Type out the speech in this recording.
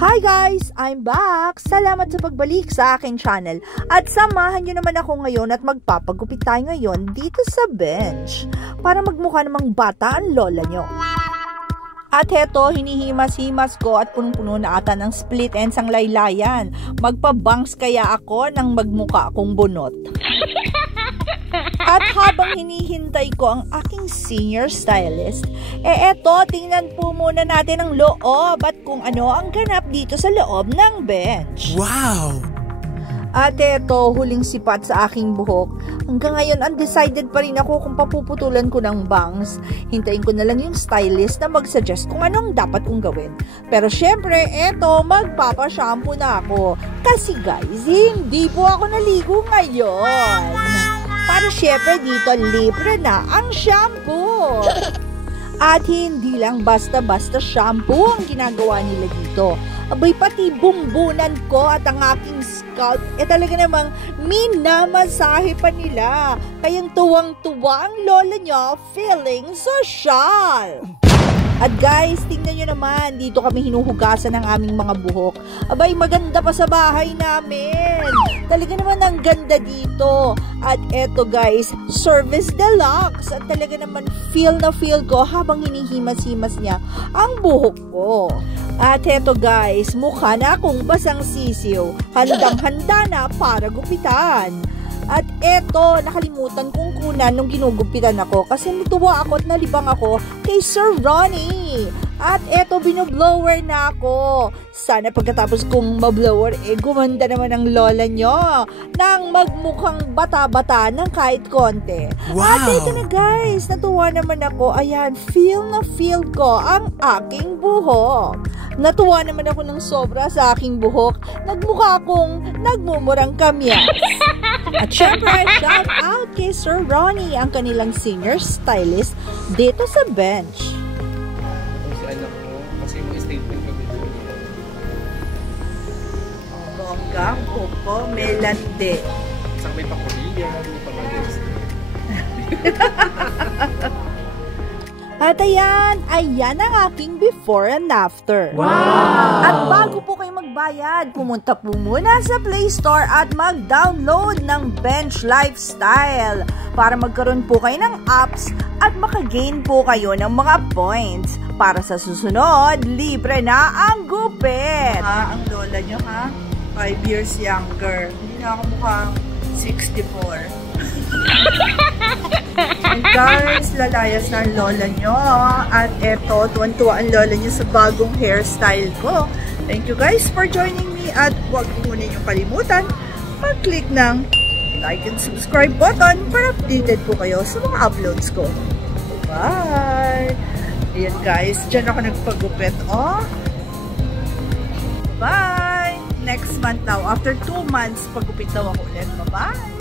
Hi guys! I'm back! Salamat sa pagbalik sa aking channel. At samahan nyo naman ako ngayon at magpapagupit tayo ngayon dito sa bench para magmukha namang bata ang lola nyo. At heto, hinihimas-himas ko at punong-puno na ata ng split ends ang laylayan. Magpabangs kaya ako nang magmukha akong bunot. At habang hinihintay ko ang aking senior stylist, eto, tingnan po muna natin ang loob at kung ano ang ganap dito sa loob ng bench. Wow! At eto, huling sipat sa aking buhok. Hanggang ngayon, undecided pa rin ako kung papuputulan ko ng bangs. Hintayin ko na lang yung stylist na mag-suggest kung anong dapat kong gawin. Pero syempre, eto, magpapashampoo na ako. Kasi guys, hindi po ako naligo ngayon. Para syempre dito, libre na ang shampoo. At hindi lang basta-basta shampoo ang ginagawa nila dito. Abay, pati bumbunan ko at ang aking scalp, talaga namang minamasahe pa nila. Kayang tuwang-tuwa ang lola nyo, feeling social. At guys, tingnan nyo naman, dito kami hinuhugasan ng aming mga buhok. Abay, maganda pa sa bahay namin. Talaga naman ang ganda dito. At eto guys, service deluxe. At talaga naman feel na feel ko habang hinihimas-himas niya ang buhok ko. At eto guys, mukha na akong basang sisiw. Handang-handa na para gupitan. At eto, nakalimutan kong kunan nung ginugupitan ako kasi natuwa ako at nalibang ako kay Sir Ronnie. At eto, binoblower na ako. Sana pagkatapos kong mablower, gumanda naman ang lola nyo nang magmukhang bata-bata ng kahit konti. Wow! At eto na guys, natuwa naman ako. Ayan, feel na feel ko ang aking buhok. Natuwa naman ako ng sobra sa aking buhok. Nagmukha akong nagmumurang kamyas. At syempre, shout out kay Sir Ronnie, ang kanilang senior stylist dito sa bench. Si anak ko, kasi mo statement kami doon. Bongga, kuko, melande. Saka may pakuliya, may pamagos. At ayan ang aking before and after. Wow! At bago po kayo magbayad, pumunta po muna sa Play Store at mag-download ng Bench Lifestyle para magkaroon po kayo ng apps at makagain po kayo ng mga points. Para sa susunod, libre na ang gupit. Ang lola nyo ha? 5 years younger. Hindi na ako mukhang 64. And guys, lalayas na ang lola nyo. At eto, tuwan-tuwa ang lola nyo sa bagong hairstyle ko. Thank you guys for joining me. At huwag po muna nyo kalimutan mag-click ng like and subscribe button para updated po kayo sa mga uploads ko. Bye! Ayan guys, dyan ako nagpagupit. Oh! Bye! Next month daw. After 2 months, pagupit daw ako ulit. Bye-bye!